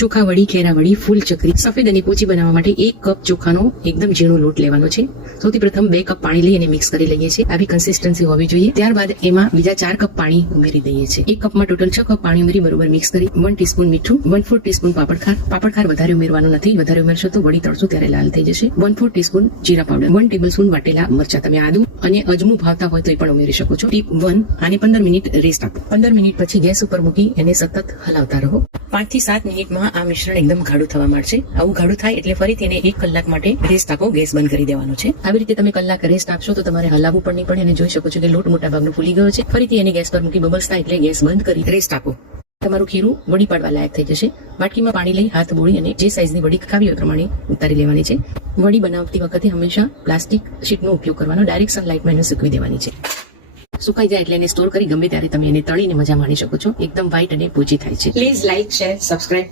ચોખા વડી, ખેરા વડી, ફૂલ ચકરી, સફેદ અને પોચી બનાવવા માટે 1 કપ ચોખાનો એકદમ ઝીણો લોટ લેવાનો છે. સૌથી પ્રથમ 2 કપ પાણી લઈ અને મિક્સ કરી લઈએ છીએ. આવી કન્સિસ્ટન્સી હોવી જોઈએ. ત્યારબાદ એમાં બીજા 4 કપ પાણી ઉમેરી દઈએ છીએ. 1 કપમાં ટોટલ 6 કપ પાણી ઉમેરી બરોબર મિક્સ કરી 1 ટીસ્પૂન મીઠું, 1/4 ટીસ્પૂન પાપડખાર વધારે ઉમેરવાનું નથી. વધારે ઉમેરશો તો વડી તળશો ત્યારે લાલ થઈ જશે. 1/4 ટીસ્પૂન જીરા પાવડર, 1 ટેબલસ્પૂન વાટેલા મરચા. તમે આદુ અને અજમું ભાવતા હોય તો એ પણ ઉમેરી શકો છો. ટીપ 1, આને 15 મિનિટ રેસ્ટ આપો. 15 મિનિટ પછી ગેસ ઉપર મૂકી એને સતત હલાવતા રહો. 5 થી 7 મિનિટમાં આ મિશ્રણ એકદમ ગાઢું થવા માંડશે. આવું ગાઢું થાય એટલે ફરીથી એને 1 કલાક માટે રેસ્ટ આપો. ગેસ બંધ કરી દેવાનો છે. આવી રીતે તમે કલાક રેસ્ટ આપશો તો તમારે હલાવવું પણ નહીં પડે અને જોઈ શકો છો કે લોટ મોટા ભાગનો ફૂલી ગયો છે. ફરીથી એને ગેસ પર મૂકી બબલ્સ થાય એટલે ગેસ બંધ કરી રેસ્ટ આપો. તમારું ખીરું વડી પાડવા લાયક થઈ જશે. વાટકીમાં પાણી લઈ હાથ બોળી અને જે સાઈઝની વડી ખાવી હોય પ્રમાણે ઉતારી લેવાની છે. વડી બનાવતી વખતે હંમેશા પ્લાસ્ટિક શીટનો ઉપયોગ કરવાનો. ડાયરેક્ટ સનલાઇટમાં એને સૂકવી દેવાની છે. સુકાઈ જાય એટલે એને સ્ટોર કરી ગમે ત્યારે તમે એને તળીને મજા માણી શકો છો. એકદમ વ્હાઈટ અને પોચી થાય છે. Please like, share, subscribe.